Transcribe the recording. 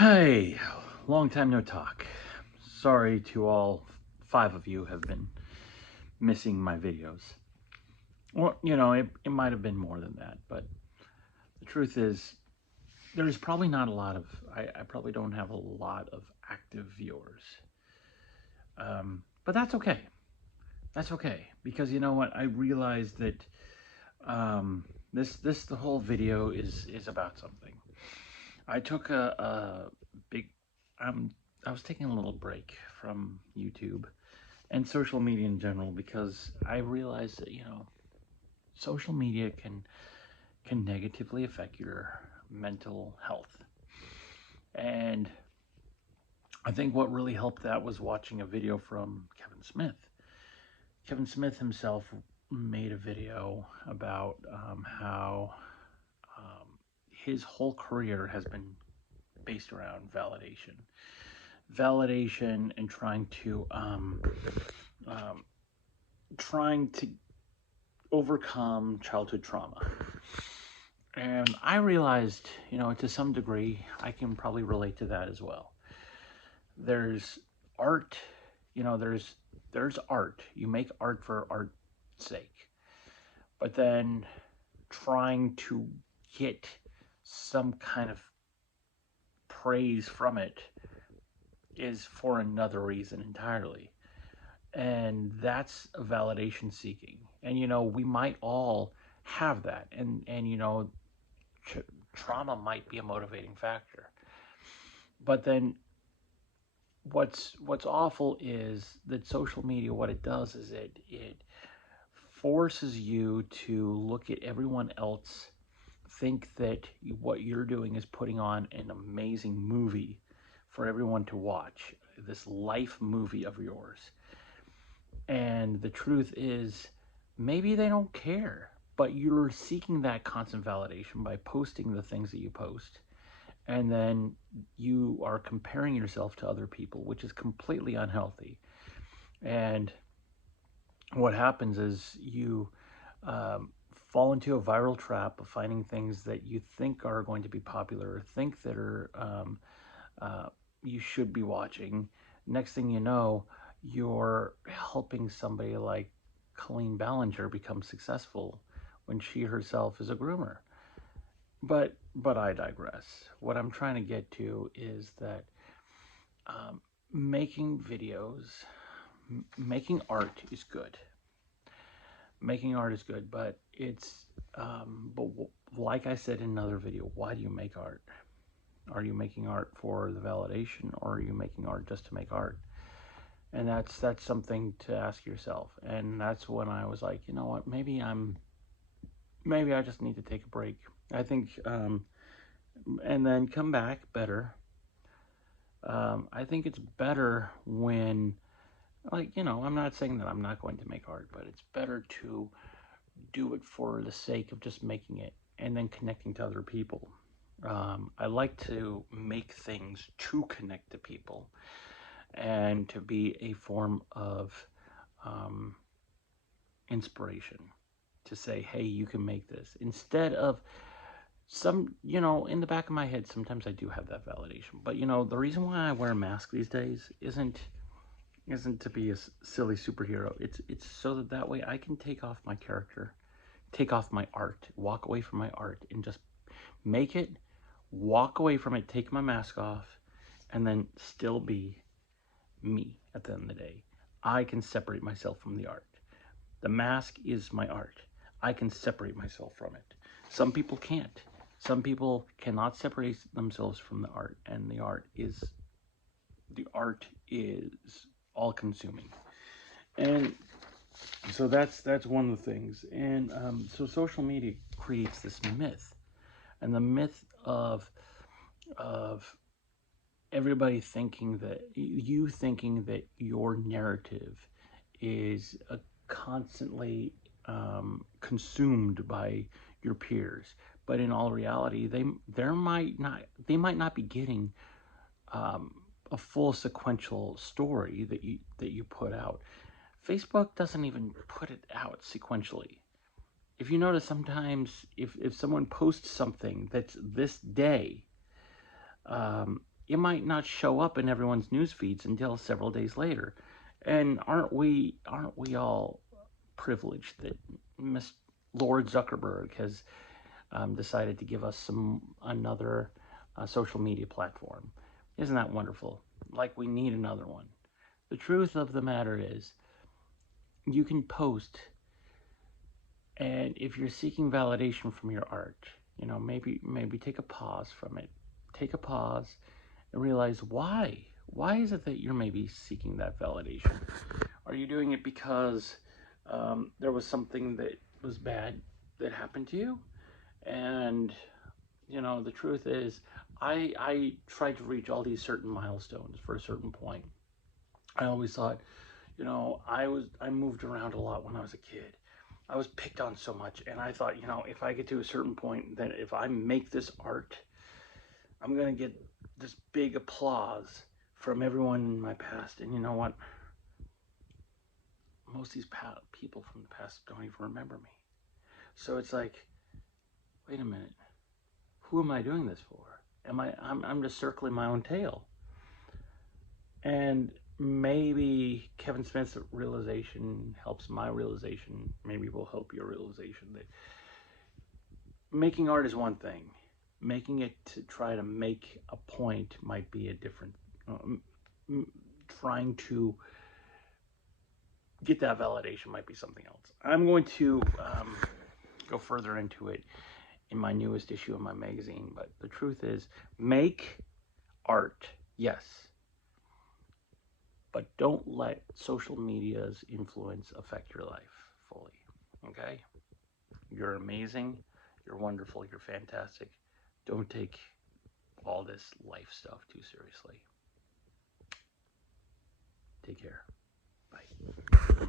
Hey, long time no talk. Sorry to all five of you have been missing my videos. Well, it might have been more than that, but the truth is, there's probably not a lot of, I probably don't have a lot of active viewers. But that's okay. That's okay. Because you know what? I realized that the whole video is about something. I took a big, I was taking a little break from YouTube and social media in general because I realized that social media can negatively affect your mental health. And I think what really helped that was watching a video from Kevin Smith. Kevin Smith himself made a video about how his whole career has been based around validation and um, trying to overcome childhood trauma. And I realized, to some degree, I can probably relate to that as well. There's art, there's art. You make art for art's sake, but then trying to get some kind of praise from it is for another reason entirely. And that's validation seeking. And we might all have that, and trauma might be a motivating factor. But then what's awful is that social media, what it does is it forces you to look at everyone else, think that what you're doing is putting on an amazing movie for everyone to watch, this life movie of yours. And the truth is, maybe they don't care, but you're seeking that constant validation by posting the things that you post. And then you are comparing yourself to other people, which is completely unhealthy. And what happens is you fall into a viral trap of finding things that you think are going to be popular, or think that are you should be watching. Next thing you know, you're helping somebody like Colleen Ballinger become successful when she herself is a groomer. But I digress. What I'm trying to get to is that um, making videos, making art is good. Making art is good, but like I said in another video, why do you make art? Are you making art for the validation, or are you making art just to make art? And that's something to ask yourself. And that's when I was like, you know what, maybe I just need to take a break. I think and then come back better. I think it's better when, like, I'm not saying that I'm not going to make art, but it's better to do it for the sake of just making it and then connecting to other people. I like to make things to connect to people and to be a form of um, inspiration, to say, hey, you can make this, instead of in the back of my head, sometimes I do have that validation. But the reason why I wear a mask these days isn't to be a silly superhero. It's so that way I can take off my character, take off my art, walk away from my art, and just make it, walk away from it, take my mask off, and then still be me at the end of the day. I can separate myself from the art. The mask is my art. I can separate myself from it. Some people can't. Some people cannot separate themselves from the art, and the art is all consuming. And so that's one of the things. And so social media creates this myth, and the myth of everybody thinking that your narrative is constantly consumed by your peers, but in all reality, they might not be getting um, a full sequential story that you put out. Facebook doesn't even put it out sequentially. If you notice, sometimes if someone posts something that's this day, um, it might not show up in everyone's news feeds until several days later. And aren't we all privileged that Miss Lord Zuckerberg has decided to give us another social media platform? Isn't that wonderful? Like, we need another one. The truth of the matter is, you can post, and if you're seeking validation from your art, maybe take a pause from it. Take a pause and realize why. Why is it that you're maybe seeking that validation? Are you doing it because there was something that was bad that happened to you? And the truth is, I tried to reach all these certain milestones for a certain point. I always thought, I moved around a lot when I was a kid. I was picked on so much, and I thought, if I get to a certain point, then if I make this art, I'm gonna get this big applause from everyone in my past. And you know what? Most of these people from the past don't even remember me. So it's like, wait a minute, who am I doing this for? I'm just circling my own tail. And maybe Kevin Smith's realization helps my realization. Maybe will help your realization that making art is one thing. Making it to try to make a point might be a different. Trying to get that validation might be something else. I'm going to go further into it in my newest issue of my magazine. But the truth is, make art, yes. But don't let social media's influence affect your life fully, okay? You're amazing, you're wonderful, you're fantastic. Don't take all this life stuff too seriously. Take care. Bye.